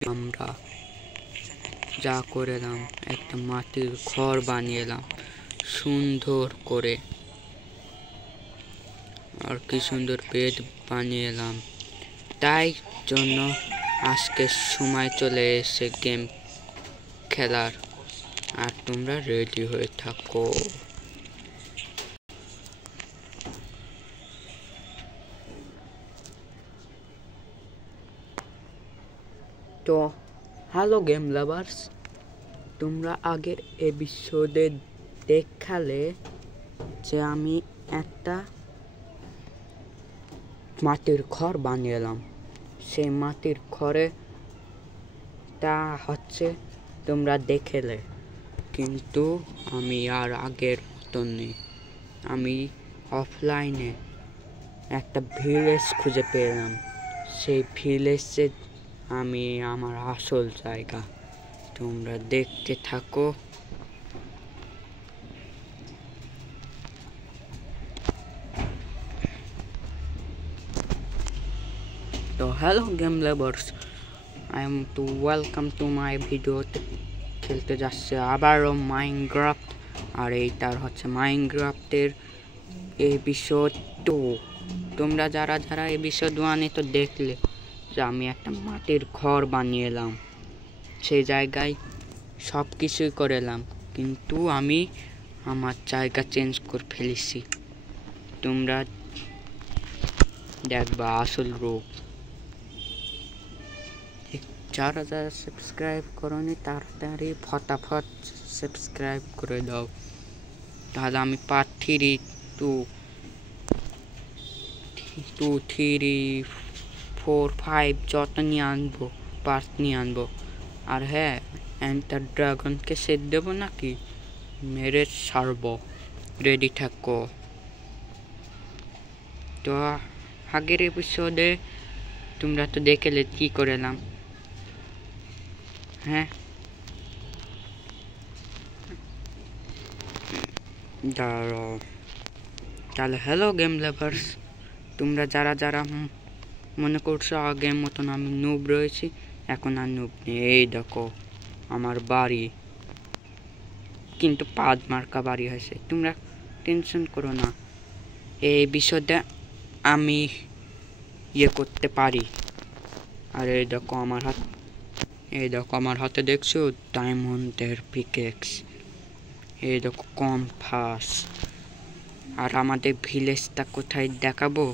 আমরা যা করে এলাম, একটা মাটির ঘর বানিয়ে এলাম সুন্দর করে, আর কি সুন্দর বেড বানিয়ে এলাম। তাই জন্য আজকে সময় চলে এসে গেম খেলার, আর তোমরা রেডি হয়ে থাকো। তো হ্যালো গেম লাভার্স, তোমরা আগের এপিসোডে দেখালে যে আমি একটা মাটির ঘর বানিয়েলাম। সেই মাটির ঘরে তা হচ্ছে তোমরা দেখলে, কিন্তু আমি আর আগের মতন নেই। আমি অফলাইনে একটা ভিলেজ খুঁজে পেলাম। সেই ভিলেজে আমি আমার আসল জায়গা, তোমরা দেখতে থাকো। তো hello game lovers, I am to welcome to my ভিডিওতে। খেলতে যাচ্ছে আবারও মাইনক্রাফট, আর এইটার হচ্ছে মাইনক্রাফটের এপিসোড 2। তোমরা যারা যারা এপিসোড 1-এ তো দেখলে যে আমি একটা মাটির ঘর বানিয়ে এলাম, সেই জায়গায় সব কিছুই করে এলাম, কিন্তু আমি আমার জায়গা চেঞ্জ করে ফেলেছি। তোমরা দেখবা আসল রূপ। যারা যারা সাবস্ক্রাইব করোনি তাড়াতাড়ি ফটাফট সাবস্ক্রাইব করে দাও, তাহলে আমি পার্ট 3, 2, 3, 4, 5 যত নিয়ে আনবো, পার্ট নিয়ে আনবো। আর হ্যাঁ, এন্টার ড্রাগনকে সেট দেবো নাকি মেরে সারবো, রেডি থাকো। তো আগের এপিসোডে তোমরা তো দেখলে কি করলাম। হ্যাঁ, দাঁড়াও তাহলে হ্যালো গেম লাভার্স, তোমরা যারা যারা মনে করছো আগের মতন আমি নুব রয়েছি, এখন আর নুব নেই। এই দেখো আমার বাড়ি, কিন্তু 5 মার্কা বাড়ি হয়েছে। তোমরা টেনশন করো না, এই বিষয়টা আমি করতে পারি। আর এই দেখো আমার হাতে দেখছো ডায়মন্ডের পিকেক্স, এই দেখো কম্পাস। আর আমাদের ভিলেজটা কোথায় দেখাবো?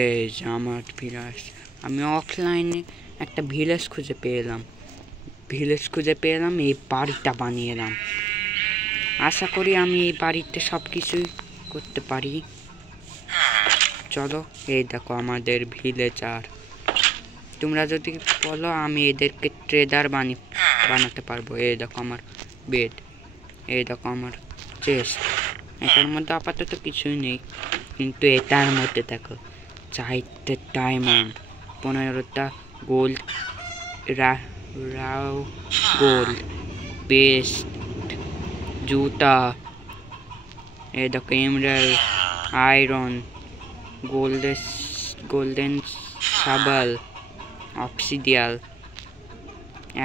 এই যে আমার ভিলেজ। আমি অফলাইনে একটা ভিলেজ খুঁজে পেলাম, এই বাড়িটা বানিয়ে এলাম। আশা করি আমি এই বাড়িতে সব কিছুই করতে পারি। চলো, এই দেখো আমাদের ভিলেজার। তোমরা যদি বলো আমি এদেরকে ট্রেডার বানাতে পারবো। এই দেখো আমার বেড, এই দেখো আমার চেস্ট। এটার মধ্যে আপাতত কিছুই নেই, কিন্তু এটার মধ্যে দেখো 4টে ডায়মন্ড, 15টা গোল্ড, রাও গোল্ড, পেস্ট, জুতা, এই দেখো এমরাল্ড, আয়রন, গোল্ডেন শাবল, অবসিডিয়াল।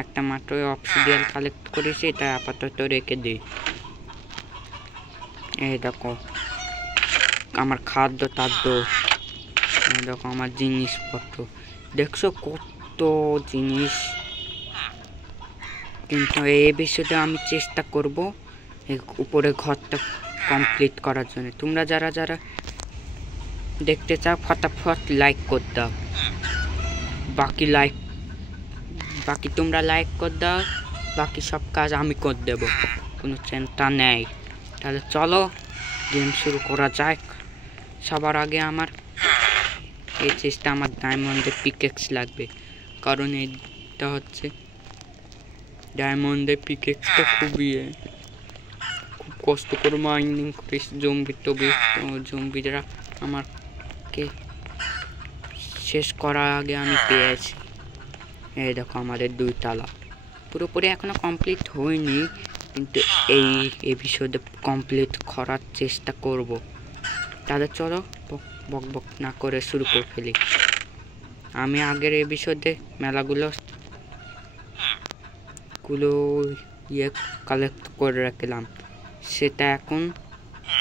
একটা মাত্র অবসিডিয়াল কালেক্ট করেছি, এটা আপাতত রেখে দিই। এই দেখো আমার খাদ্য টাদ্য, এই দেখো আমার জিনিসপত্র, দেখছো কত জিনিস। কিন্তু এই বিষয়টা আমি চেষ্টা করব উপরে ঘরটা কমপ্লিট করার জন্য। তোমরা যারা যারা দেখতে চাও ফটাফট লাইক করে দাও। বাকি তোমরা লাইক করে দাও, বাকি সব কাজ আমি করে দেবো, কোনো চিন্তা নেই। তাহলে চলো গেম শুরু করা যাক। সবার আগে আমার এই চেষ্টা আমার ডায়মন্ডের পিকেক্স লাগবে, কারণ এইটা হচ্ছে ডায়মন্ডের পিকেক্সটা খুব কষ্ট করে মাইনিং করিস। জম্বিরা আমাকে শেষ করার আগে আমি পেয়েছি। এই দেখো আমাদের 2 তালা পুরোপুরি এখনো কমপ্লিট হয়নি, কিন্তু এই এপিসোডে কমপ্লিট করার চেষ্টা করব। তাহলে চলো বক বক না করে শুরু করে ফেলি। আমি আগের এপিসোডে মেলাগুলো ইয়ে কালেক্ট করে রাখলাম, সেটা এখন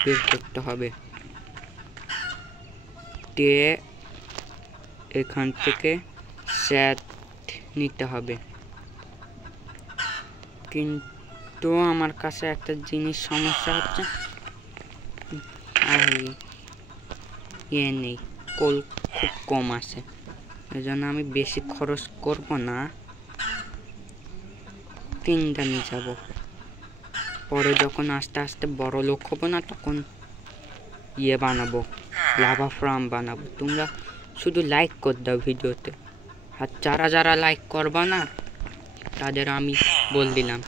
বের করতে হবে। দিয়ে এখান থেকে সেট নিতে হবে। কিন্তু আমার কাছে একটা জিনিস সমস্যা হচ্ছে, আর ইয়ে নেই, কোল খুব কম আছে, এই জন্য আমি বেশি খরচ করব না, 3টা নিয়ে যাব। পরে যখন আস্তে আস্তে বড় লোক হবো না, তখন ইয়ে বানাবো, লাভা ফার্ম বানাবো। তোমরা শুধু লাইক করে দাও ভিডিওতে, আর যারা যারা লাইক করবা না তাদের আমি বল দিলাম,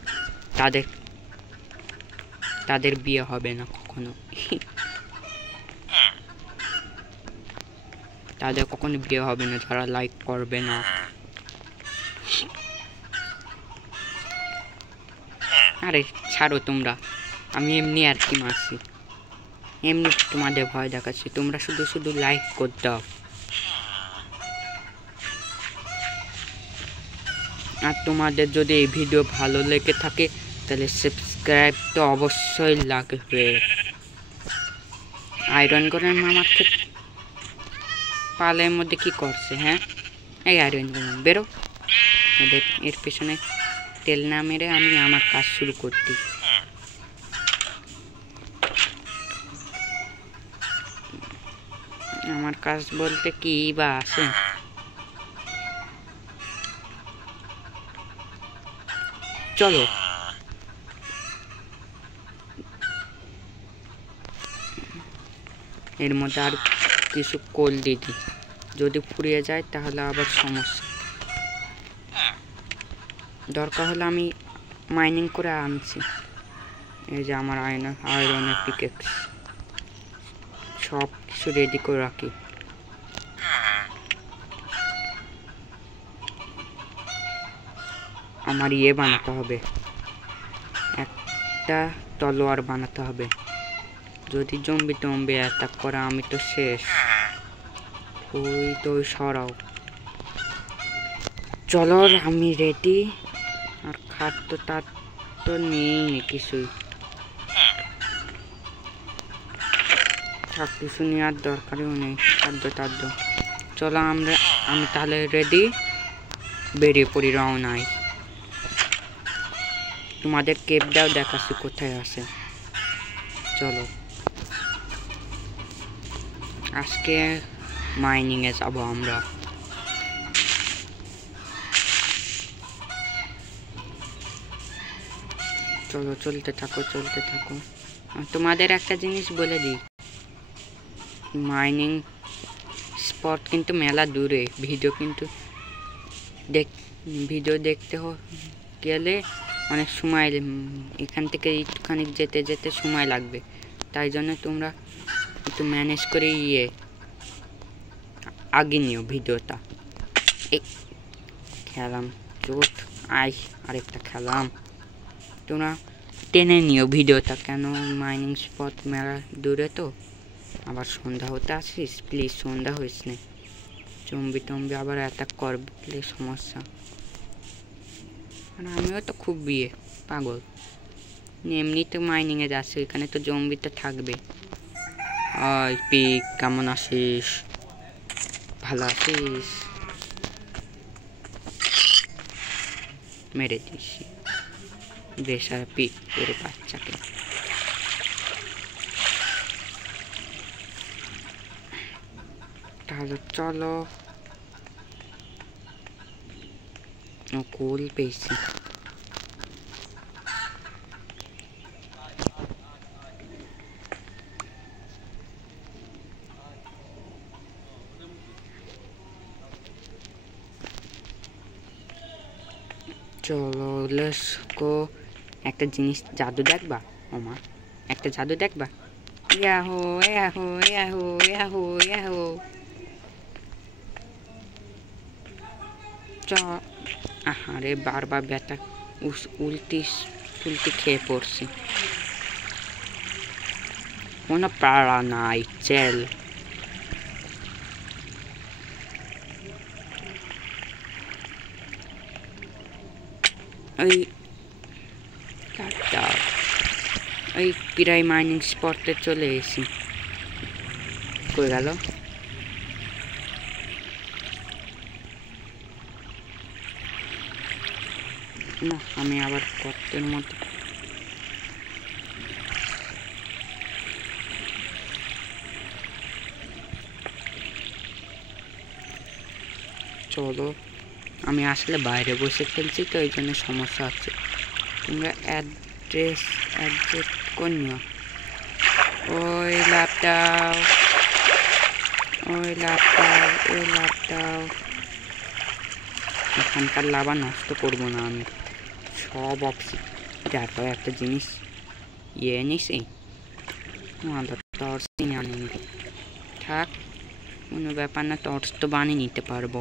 তাদের বিয়ে হবে না কখনো। তাদের কখনো বিয়ে হবে না যারা লাইক করবে না। আরে ছাড়ো তোমরা, আমি এমনি আর কি মারছি, এমনি তোমাদের ভয় দেখাচ্ছি। তোমরা শুধু শুধু লাইক করে দাও, আর তোমাদের যদি এই ভিডিও ভালো লেগে থাকে তাহলে সাবস্ক্রাইব তো অবশ্যই লাগবে। আয়রন করেন মামাকে পালের মধ্যে কি করছে? হ্যাঁ, এই আয়রন করেন বেরো, এর পেছনে তেল না মেরে আমি আমার কাজ শুরু করছি। আমার কাজ বলতে কি বা আছে, চলো এর মধ্যে আর কিছু কোল দিয়ে দিই, যদি ফুরিয়ে যায় তাহলে আবার সমস্যা। দরকার হলে আমি মাইনিং করে আনছি। এই যে আমার আয়রনের পিকেক্স, সব কিছু রেডি করে রাখি। আমার ইয়ে বানাতে হবে, একটা তলোয়ার বানাতে হবে। যদি জম্বি টম্বি অ্যাটাক করে আমি তো শেষ। ওই তো সরাও, চলো আমি রেডি। আর খাদ্য তার তো নেই কিছুই, সব কিছু নেওয়ার দরকারও নেই, খাদ্য টাদ্য। চলো আমি তাহলে রেডি, বেরিয়ে পড়ি রওনায়। তোমাদের কেপটাও দেখাচ্ছি কোথায় আছে। চলো আজকে মাইনিংয়ে যাবো আমরা। চলো চলতে থাকো। তোমাদের একটা জিনিস বলে দিই, মাইনিং স্পট কিন্তু মেলা দূরে। ভিডিও দেখতে গেলে অনেক সময়, এখান থেকে একটুখানি যেতে যেতে সময় লাগবে। তাই জন্য তোমরা একটু ম্যানেজ করে আগে নিও ভিডিওটা। খেলাম চোট, আরেকটা খেলাম। তোমরা টেনে নিও ভিডিওটা, কেন মাইনিং স্পট মেলা দূরে তো। আবার সন্ধ্যা হতে আসিস, প্লিজ সন্ধ্যা হইস না, জম্বি টম্বি আবার অ্যাটাক করবে সমস্যা। আর আমিও তো খুব পাগল, এমনি তো মাইনিংয়ে যাচ্ছি, এখানে তো জম্বি তো থাকবে। পিক কেমন আছিস? ভালো আছিস? মেরে দিছি বেসার পিক এর বাচ্চাকে। তাহলে চলো, কোল পেয়েছি। চলো লেটস গো। একটা জিনিস জাদু দেখবা? আমার একটা জাদু দেখবা? Yahoo Yahoo Yahoo Yahoo Yahoo. আরে বারবার ব্যথা, উল্টি খেয়ে পড়ছি, কোনো প্যারা নাই। চেল ওই ওই প্রায় মাইনিং স্পটে চলে এসেছি। কই গেল? না, আমি আবার গর্তের মধ্যে চলো। আমি আসলে বাইরে বসে খেলছি তো এই জন্য সমস্যা হচ্ছে। তোমরা অ্যাডজাস্ট করে নিও। ওই ল্যাপটাও এখানকার লাভা নষ্ট করবো না আমি। সব অপশন যারপর একটা জিনিস নিছি, টর্চ আনিনি। থাক, কোনো ব্যাপার না, টর্চ তো বানিয়ে নিতে পারবো।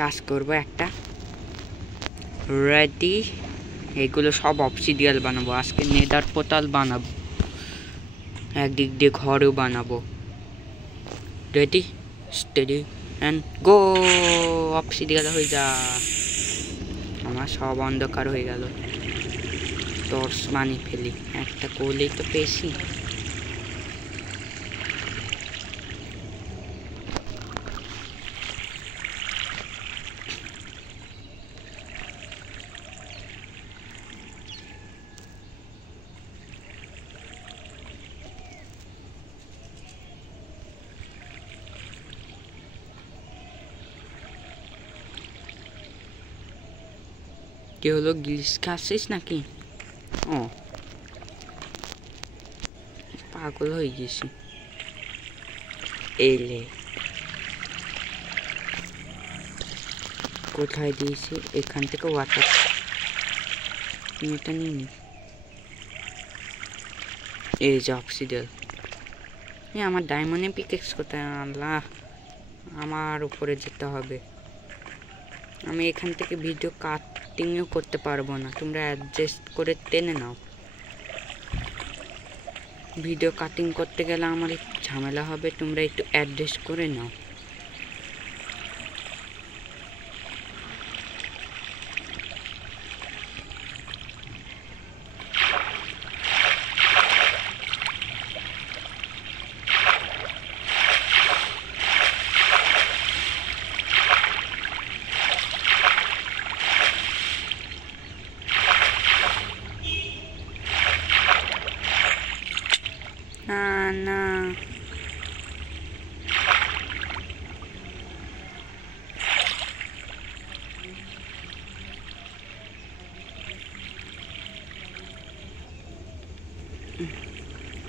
কাজ করবো একটা। রেডি? এগুলো সব অবসিডিয়াল বানাবো আজকে। নেদার পোর্টাল বানাবো, একদিক দিয়ে ঘরও বানাবো। Ready, steady and go. Obsidian হয়ে যা। আমার সব অন্ধকার হয়ে গেল। টর্চ বানিয়ে ফেলি, একটা করলেই তো পেয়েছি। কি হলো, গ্লিচ খাচ্ছিস নাকি? ও, পাগল হয়ে গেছি। এলে কোথায় দিয়েছি? এখান থেকে ওয়াটার এটা নিয়ে নি। এই যে অক্সিডেল। আমার ডায়মন্ডে পিকেক্স কোথায়? আল্লাহ, আমার উপরে যেতে হবে। আমি এখান থেকে ভিডিও কাটিংও করতে পারবো না, তোমরা অ্যাডজাস্ট করে টেনে নাও। ভিডিও কাটিং করতে গেলে আমার একটু ঝামেলা হবে, তোমরা একটু অ্যাডজাস্ট করে নাও। না,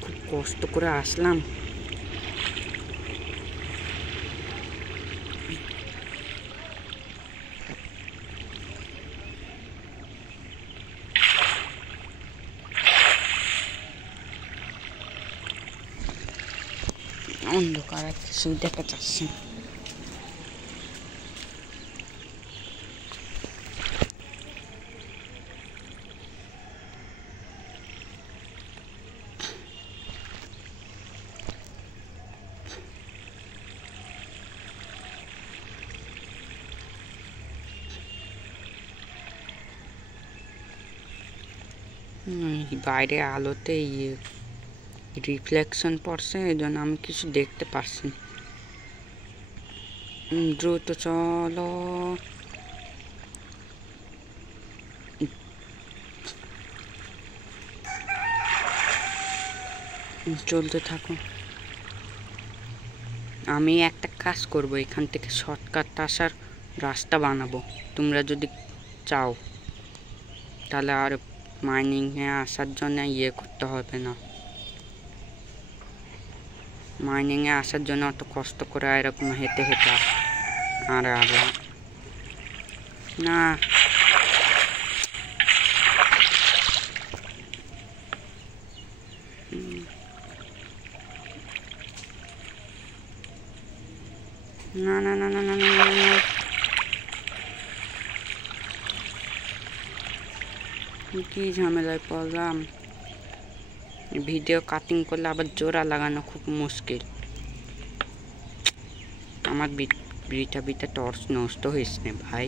খুব কষ্ট করে আসলাম। অন্ধকার কিছুই দেখা যাচ্ছে। বাইরে আলোতে রিফ্লেকশন পড়ছে, এই জন্য আমি কিছু দেখতে পারছি। দ্রুত চলো, চলতে থাকো। আমি একটা কাজ করব, এখান থেকে শর্টকাট আসার রাস্তা বানাবো। তোমরা যদি চাও তাহলে আর মাইনিংয়ে আসার জন্য করতে হবে না। মাইনিংয়ে আসার জন্য অত কষ্ট করে এরকম হেঁটে হেঁটে আর না। না না না না না না না, কি ঝামেলায় পড়লাম। ভিডিও কাটিং করলে আবার জোড়া লাগানো খুব মুশকিল। আমার বৃথা বৃথা টর্চ নষ্ট হইস নে ভাই।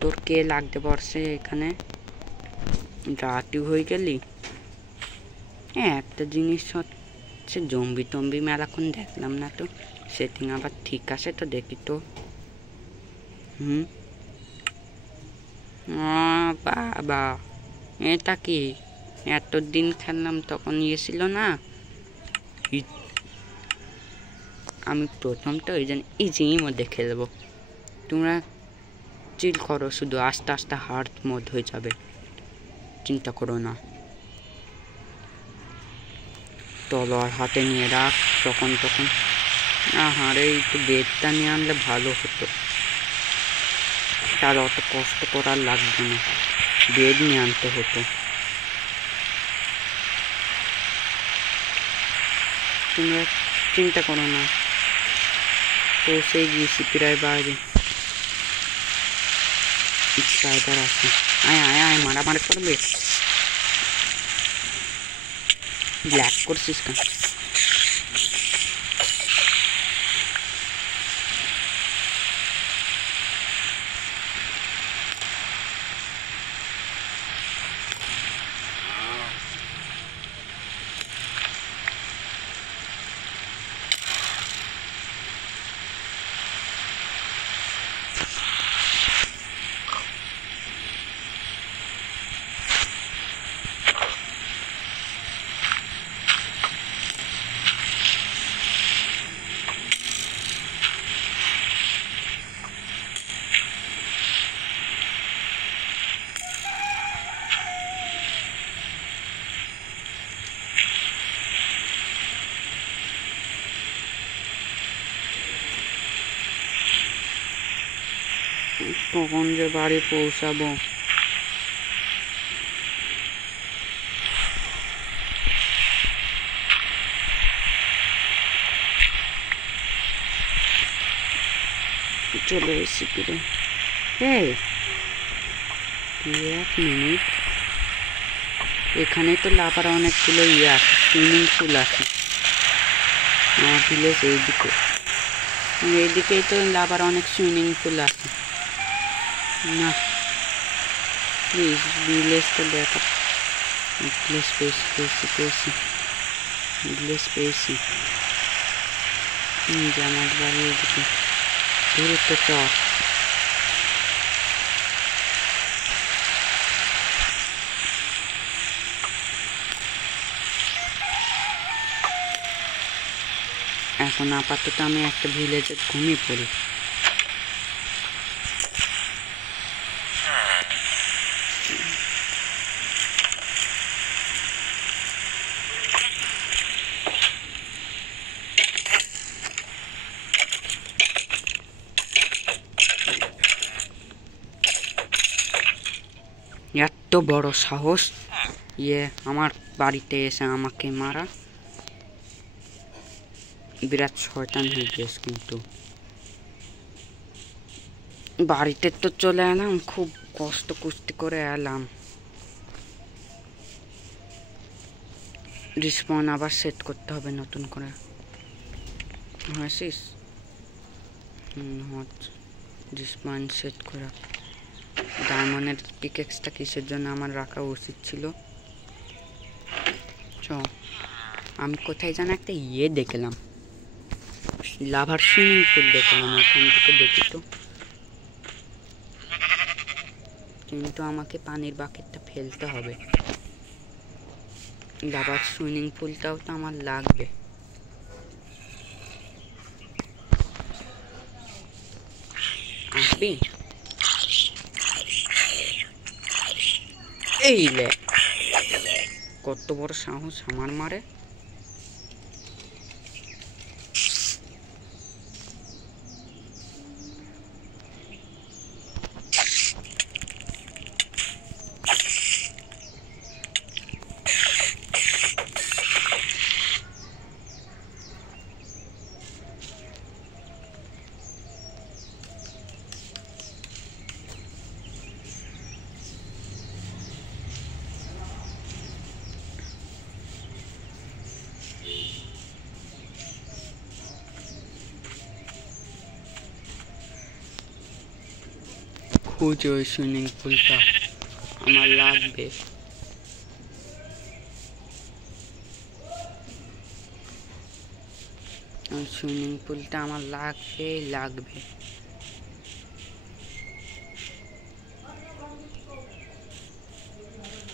তোর কে লাগতে পারছে এখানে? রাতই হয়ে গেলি। হ্যাঁ, একটা জিনিস হচ্ছে জম্বি টম্বি মেলাক্ষণ দেখলাম না তো, সেটিং আবার ঠিক আছে তো দেখি তো। বাবা, এটা কি? এতদিন খেললাম তখন ছিল না। আমি প্রথম তো ওই জন্য ইজির মধ্যে খেলবো। তোমরা চিল করো, শুধু আস্তে আস্তে হার্ড মোড হয়ে যাবে, চিন্তা করো না। তলোয়ার হাতে নিয়ে রাখ যখন তখন। আরে একটু বেডটা নিয়ে আনলে ভালো হতো, তার অত কষ্ট করার লাগবে না, বেড নিয়ে আনতে হতো। তোমরা চিন্তা করো না, পৌঁছে গিয়েছি প্রায় বাইরে। স্পাইডার আছে, আয় আয় আয়, মারামারি করবে। ব্ল্যাক করছিস কেন? কখন যে বাড়ি পৌঁছাবো? চলে এসেছি ফিরে। এই 1 মিনিট, এখানে তো লাভার অনেকগুলো আছে, সুইমিং পুল আছে। আমার ভিলেজ এইদিকেই তো লাভার অনেক সুইমিং পুল আছে। না প্লিজ, ভিলেজটা দেখা। ভিলেজ পেয়েছি। আমার বাড়ি এদিকে দূরত্ব চক। এখন আপাতত আমি একটা ভিলেজে ঘুমিয়ে পড়ি। এত বড় সাহস আমার বাড়িতে এসে আমাকে মারা! বিরাট শয়তান হয়ে গেছে। কিন্তু বাড়িতে তো চলে এলাম, খুব কষ্ট কুস্তি করে এলাম। রিস্পন আবার সেট করতে হবে নতুন করে। হয়েছিস? রিস্পন সেট করা। ডায়মন্ডের পিকেক্সটা কিসের জন্য আমার রাখা উচিত ছিল? আমি কোথায় যেন একটা দেখলাম, লাভার সুইমিং পুল দেখলাম, ওখান থেকে দেখি তো। কিন্তু আমাকে পানির বাকেটটা ফেলতে হবে, লাভার সুইমিং পুলটাও তো আমার লাগবে। আসবি? এই লে, কত বড় সাহস আমার মারে! ওই যে ওই সুইমিং পুলটা আমার লাগবে। ওই সুইমিং পুলটা আমার লাগবে।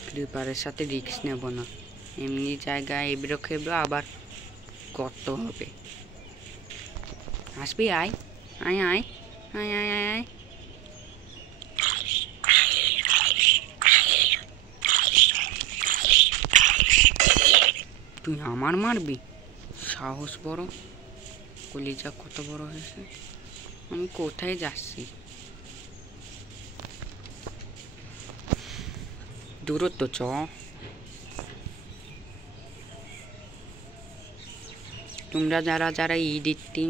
ক্রিপারের সাথে রিস্ক নেব না, এমনি জায়গায় এবড়ো খেবড়ো আবার কত হবে। আসবি? আয় আয় আয় আয় আয় আয় আয়। তুই আমার মারবি? সাহস বড়, কলিজা কত বড় হয়েছে। আমি কোথায় যাচ্ছি? দূরত্ব চ। তোমরা যারা যারা এডিটিং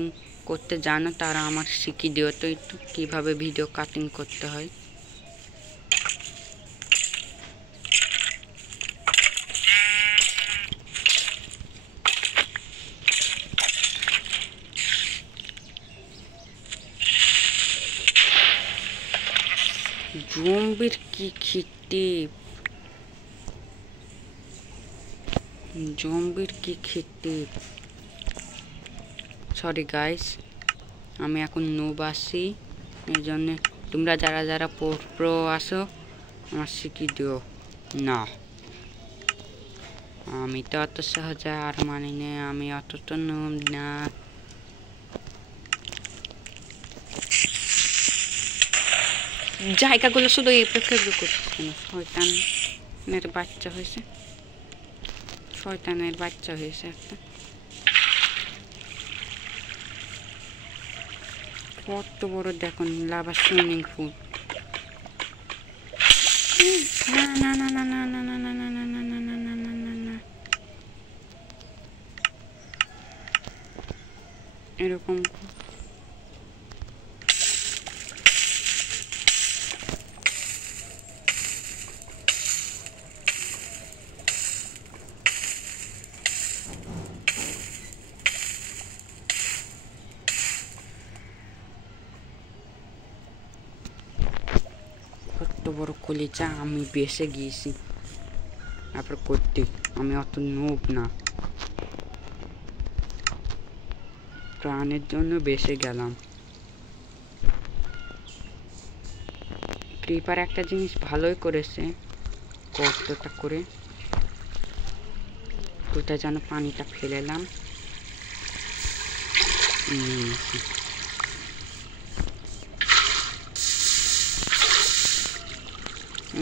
করতে জানো তারা আমার শিখিয়ে দিও তো একটু কীভাবে ভিডিও কাটিং করতে হয়। জম্বির কি খেতে, জম্বির কি খেতে। সরি গাইস, আমি এখন নুব আসি, এই জন্য তোমরা যারা যারা প্রো আসো আমার শিখিয়ে দিও। না, আমি তো অত সহজে আর মানি না, আমি অত তো নুব না। জায়গাগুলো শুধু এপ্রিল করছে না, শয়তানের বাচ্চা হয়েছে, শয়তানের বাচ্চা হয়েছে একটা। কত বড় দেখুন লাভা সুইমিং পুল। না না না না না না না না না না না না না না না না, এরকম কত বড় কলিজা। আমি বেসে গিয়েছি তারপর করতে, আমি অত নুব না, প্রাণের জন্য বেসে গেলাম। ক্রিপার একটা জিনিস ভালোই করেছে, কষ্টটা করে কোথায় যেন পানিটা ফেলেলাম।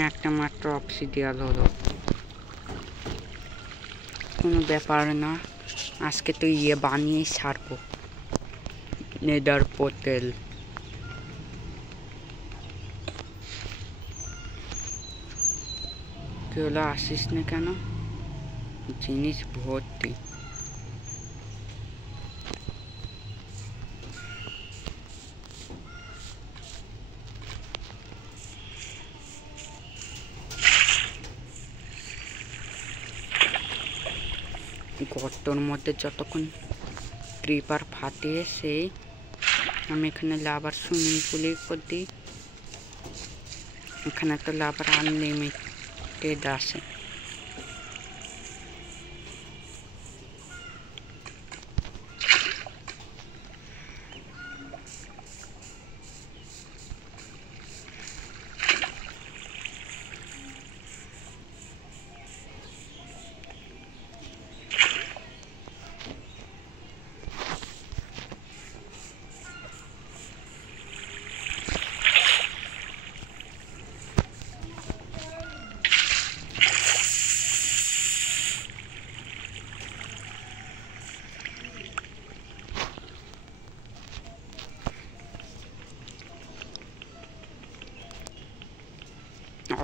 একটা মাত্র অবসিডিয়ান হলো, কোনো ব্যাপার না। আজকে তো বানিয়েই ছাড়বো, নেদার পোর্টাল। কেউ আসিস না কেন? জিনিস ভর্তি। গর্তর মধ্যে যতক্ষণ ক্রিপার ফাটিয়ে সেই আমি এখানে লাভার সুইমিং পুলে করতে, এখানে তো লাভার আনলিমিটেড আছে।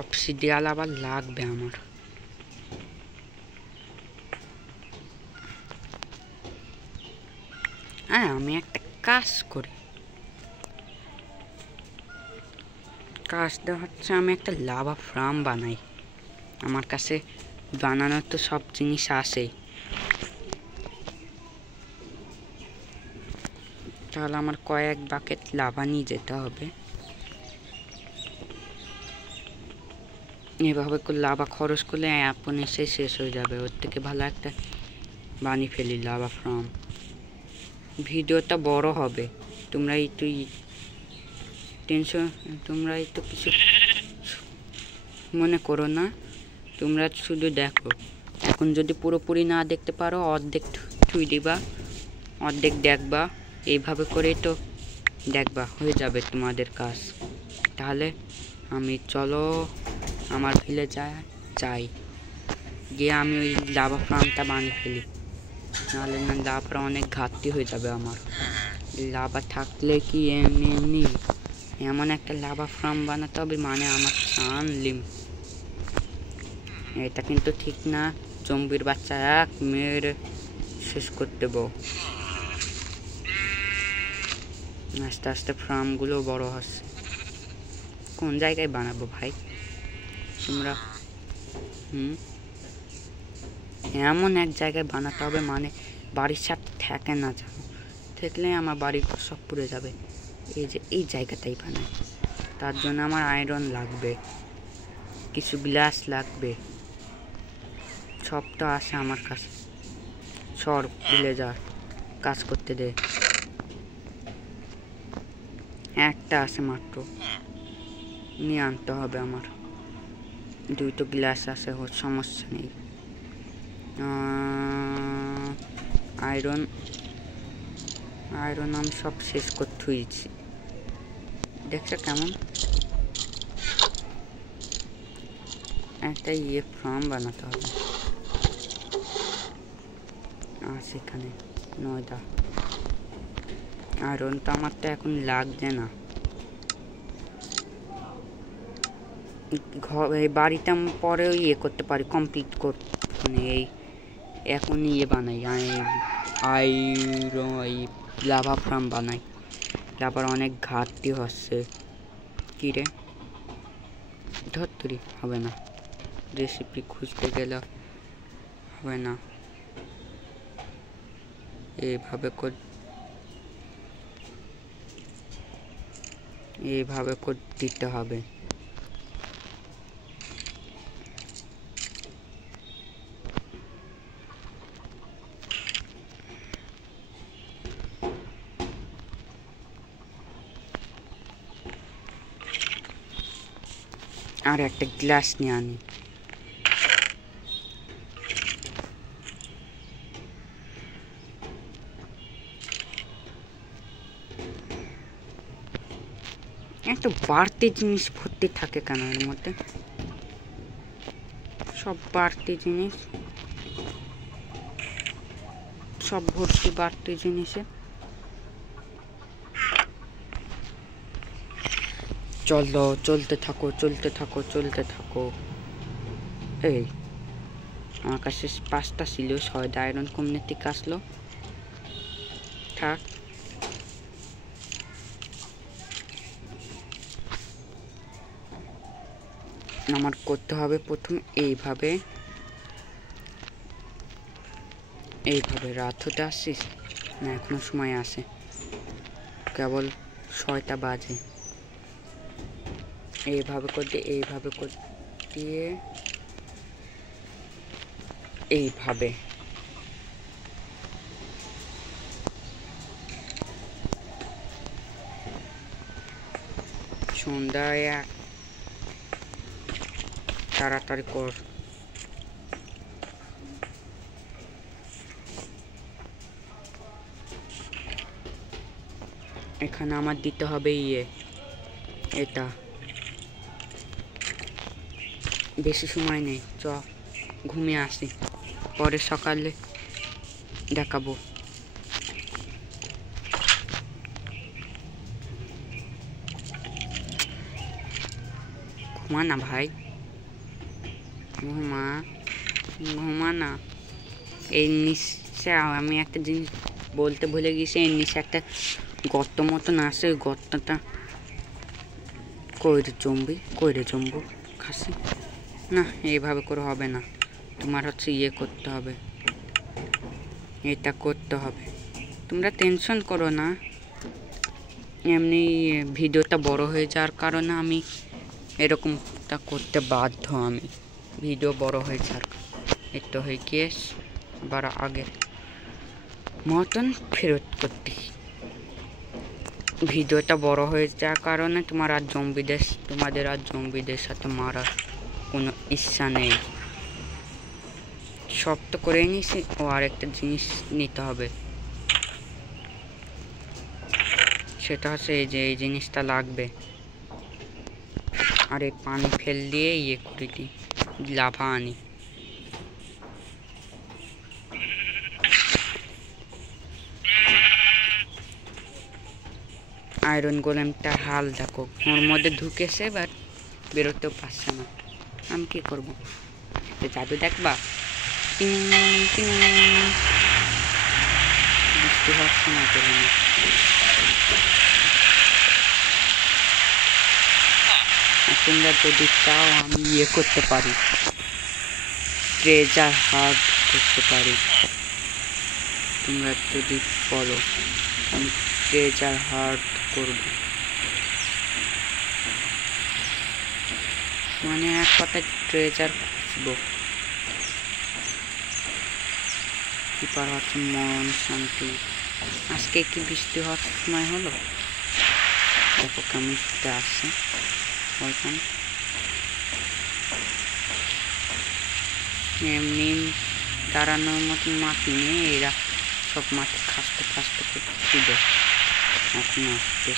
অবসিডিয়ান আবার লাগবে আমার। হ্যাঁ, আমি একটা কাজ করি, কাজটা হচ্ছে আমি একটা লাভা ফার্ম বানাই। আমার কাছে বানানোর তো সব জিনিস আছে, তাহলে আমার কয়েক বাকেট লাভা নিয়ে যেতে হবে। এভাবে করে লাভা খরচ করলে আপনি শেষ হয়ে যাবে। ওর থেকে ভালো একটা বানিয়ে ফেলি লাভা ফার্ম। ভিডিওটা বড় হবে, তোমরা একটু কিছু মনে করো না, তোমরা শুধু দেখো। এখন যদি পুরোপুরি না দেখতে পারো, অর্ধেক থুই দিবা, অর্ধেক দেখবা, এইভাবে করে তো দেখবা, হয়ে যাবে তোমাদের কাজ। তাহলে আমি চলো আমার ভিলেজে যাই, গিয়ে আমি ওই লাভা ফার্মটা বানিয়ে ফেলি। নাহলে না লাভার অনেক ঘাটতি হয়ে যাবে আমার। লাভা থাকলে কি এমনি এমন একটা লাভা ফার্ম বানাতে হবে, মানে আমার আনলিমিটেড। এটা কিন্তু ঠিক না, জম্বির বাচ্চা এক মেরে শেষ করে দেবো। আস্তে আস্তে ফার্মগুলো বড় হচ্ছে। কোন জায়গায় বানাবো ভাই তোমরা? এমন এক জায়গায় বানাতে হবে, মানে বাড়ির সাথে থাকে না, জানো, থাকলে আমার বাড়ি সব পুড়ে যাবে। এই যে এই জায়গাটাই বানাই, তার জন্য আমার আয়রন লাগবে, কিছু গ্লাস লাগবে, সবটা আছে আমার কাছে। সর ভিলেজার কাজ করতে দে, একটা আছে মাত্র, নিয়ে আনতে হবে আমার। দুটো গ্লাস আছে, ওর সমস্যা নেই। আয়রন আমি সব শেষ করে থুইছি, দেখছো কেমন? একটা ফার্ম বানাতে হবে। সেখানে 9টা আয়রন তো আমার তো এখন লাগছে না। এই বাড়িটা আমি পরেও করতে পারি, কমপ্লিট মানে এই এখন বানাই আয়রন, এই লাভা ফার্ম বানাই। লাভার অনেক ঘাটতি হচ্ছে। কী রে, ধরতুরি হবে না, রেসিপি খুঁজতে গেলে হবে না। এইভাবে করে দিতে হবে। আর একটা গ্লাস নিয়ে আনি। এত বাড়তি জিনিস ভর্তি থাকে কেন এর মধ্যে? সব বাড়তি জিনিস, সব ভর্তি বাড়তি জিনিসে। চলো, চলতে থাকো। এই আমার কাছে 5টা ছিল, 6টা আয়রন কমনে থেকে আসলো। থাক, আমার করতে হবে প্রথমে এইভাবে রাত হতে আসছিস না, এখনো সময় আছে, কেবল 6টা বাজে। এইভাবে দিয়ে এইভাবে সন্ধ্যায় তাড়াতাড়ি কর। এখানে আমার দিতে হবে এটা। বেশি সময় নেই, ঘুমিয়ে আসি, পরে সকালে দেখাবো। ঘুমা না ভাই, ঘুমা না। এই নিচে আমি একটা জিনিস বলতে ভুলে গেছি, এর নিচে একটা গর্ত মতন আছে, ওই গর্তটা কইরে জম্বু খাসি না, এইভাবে করে হবে না। তোমার হচ্ছে করতে হবে, এটা করতে হবে। তোমরা টেনশন করো না, এমনি ভিডিওটা বড় হয়ে যাওয়ার কারণে আমি এরকমটা করতে বাধ্য আমি। ভিডিও বড় হয়ে ছাড় একটু হয়ে গিয়ে আবার আগের মতন ফেরত করতে। ভিডিওটা বড় হয়ে যাওয়ার কারণে তোমাদের আর জম্বিদের সাথে মারার কোনো ইচ্ছা নেই। সব তো করে নিয়েছি। ও আরেকটা জিনিস নিতে হবে, সেটা হচ্ছে এই জিনিসটা লাগবে। আর এই পানি ফেল দিয়ে ইয়ে করে দিই, লাভা আনি। আয়রন গোলেমটা হাল দেখো, ওর মধ্যে ঢুকেছে বাট বেরোতেও পারছে না। আমি কি করবো? জাদু দেখবা? বৃষ্টি হওয়ার সময় পেলে না। তোমরা যদি চাও আমি ইয়ে করতে পারি, ট্রেজার হার্ট করতে পারি। তোমরা যদি বলো আমি ট্রেজার হার্ট করব, মানে এক কথায় ট্রেজার খুঁজবো। কিপার হচ্ছে মন শান্তি। আজকে কি বৃষ্টি হওয়ার সময় হলো? দেখো কেমন আসছে ওইখানে। এমনি দাঁড়ানোর মতন মাটি নেই, এরা সব মাটি খাসতে খাসতে খুঁজে এখন আসতে।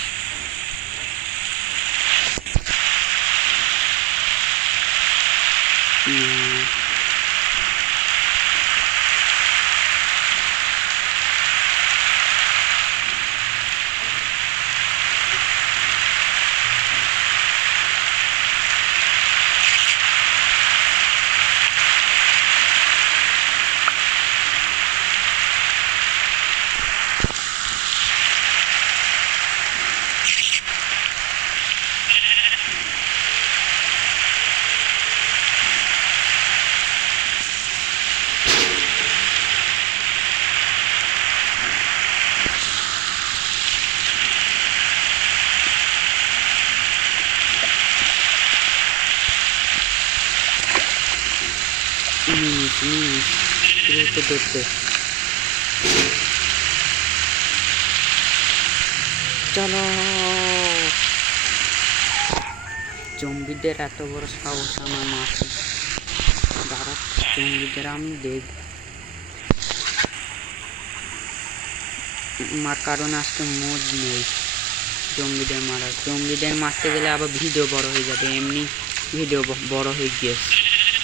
চলো, জম্বিদের এত বড় সাহস আমার মাঠে। দাঁড়া, জম্বিদের আমি দেখ আমার কারণ আজকে মোড নেই জম্বিদের মারার। জম্বিদের মারতে গেলে আবার ভিডিও বড় হয়ে যাবে, এমনি ভিডিও বড় হয়ে গিয়েছে,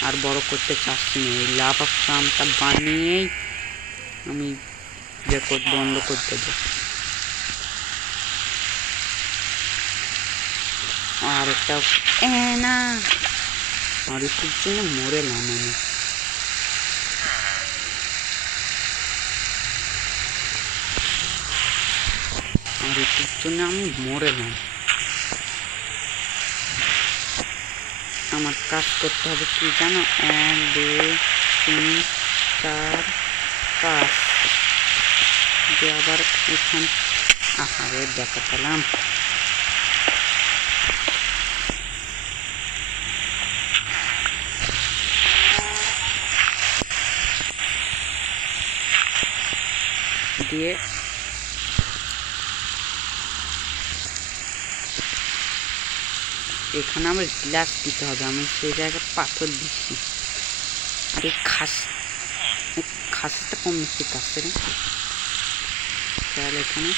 আর বড় করতে চাচ্ছি না। এই লাভা ফার্মটা বানিয়েই আমি রেকর্ড বন্ধ করতে দেব। আর একটা না, আর একটুর জন্য মরে এলাম আমি। আর একটুর জন্য আমি মরে এলাম। আমার কাজ করতে হবে কি জানো? 1 2 3 4 5 দিয়ে আবার এখান আহারে দেখা পেলাম। দিয়ে এখানে আমার গ্লাস দিতে হবে, আমি সেই জায়গায় পাথর দিচ্ছি। আর এই খাসটা কম মিষ্টি কাছে রে, তাহলে এখানে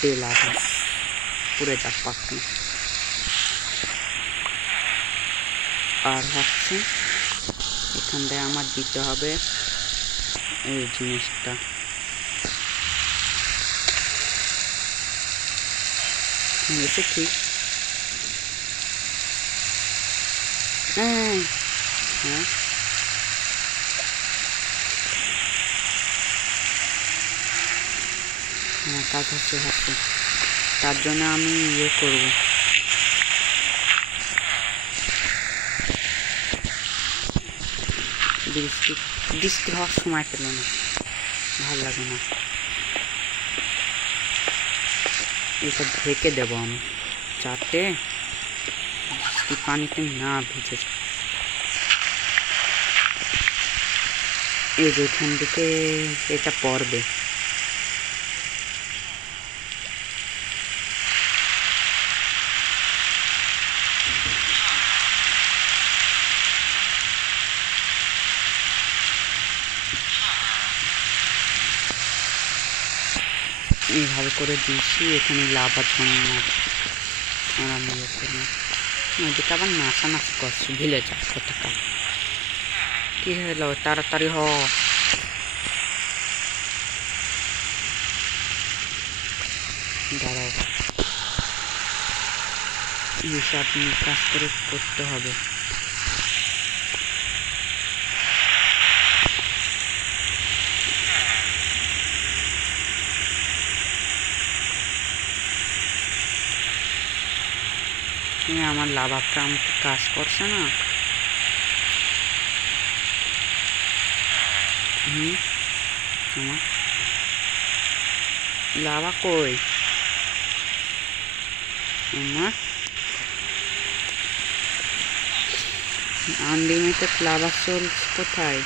তেল আছে পুড়ে যাক পাখি। আর হচ্ছে এখানটায় আমার দিতে হবে এই জিনিসটা। এসে ঠিক হ্যাঁ কাজ হচ্ছে। তার জন্য আমি ইয়ে করব, বৃষ্টি হওয়ার সময় পেল না, ভালো লাগে না। এটা ঢেকে দেবো আমি যাতে তুই পানিতে না ভিজে যা। এই যে এখান থেকে এটা পড়বে। এইভাবে করে দিয়েছি, এখানে লাভার জন্য আর আমি ওদিকে আবার নাচানাচি করছি ভিলে যা টাকা। কি হলো, তাড়াতাড়ি হ। দাঁড়াও, হিসাব কাজ করে করতে হবে। আমার লাভাটা আমাকে কাজ করছে না। আমার লাভা কই? আমার আনলিমিটেড লাভা সোলস কোথায়?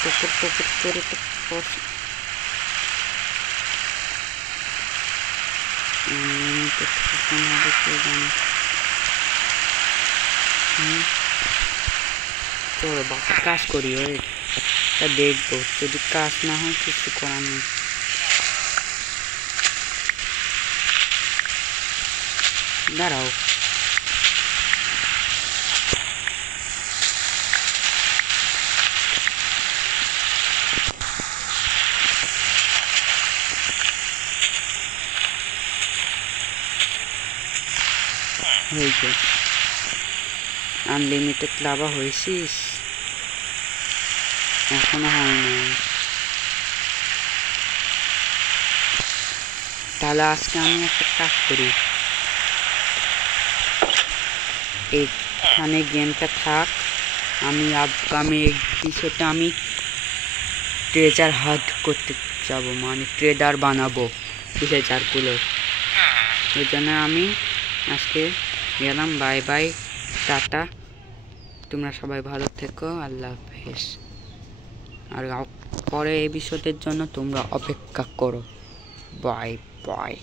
টকর টকর করে তো চলো বাকি কাজ করি, ওই দেখবো, যদি কাজ না হয় কিছু করার নেই। দাঁড়াও, হয়েছে আনলিমিটেড লাভা হয়েছিস? এখনো হয় না। তাহলে আজকে আমি একটা কাজ করি, এইখানে গেমটা থাক, আমি আগামী এপিসোডে আমি ট্রেজার হান্ট করতে যাব, মানে ট্রেডার বানাবো ভিলেজারগুলো। ওই জন্য আমি আজকে গেলাম, বাই বাই, টাটা। তোমরা সবাই ভালো থেকো, আল্লাহ হাফেজ। আর পরে এপিসোডের জন্য তোমরা অপেক্ষা করো, বাই বাই।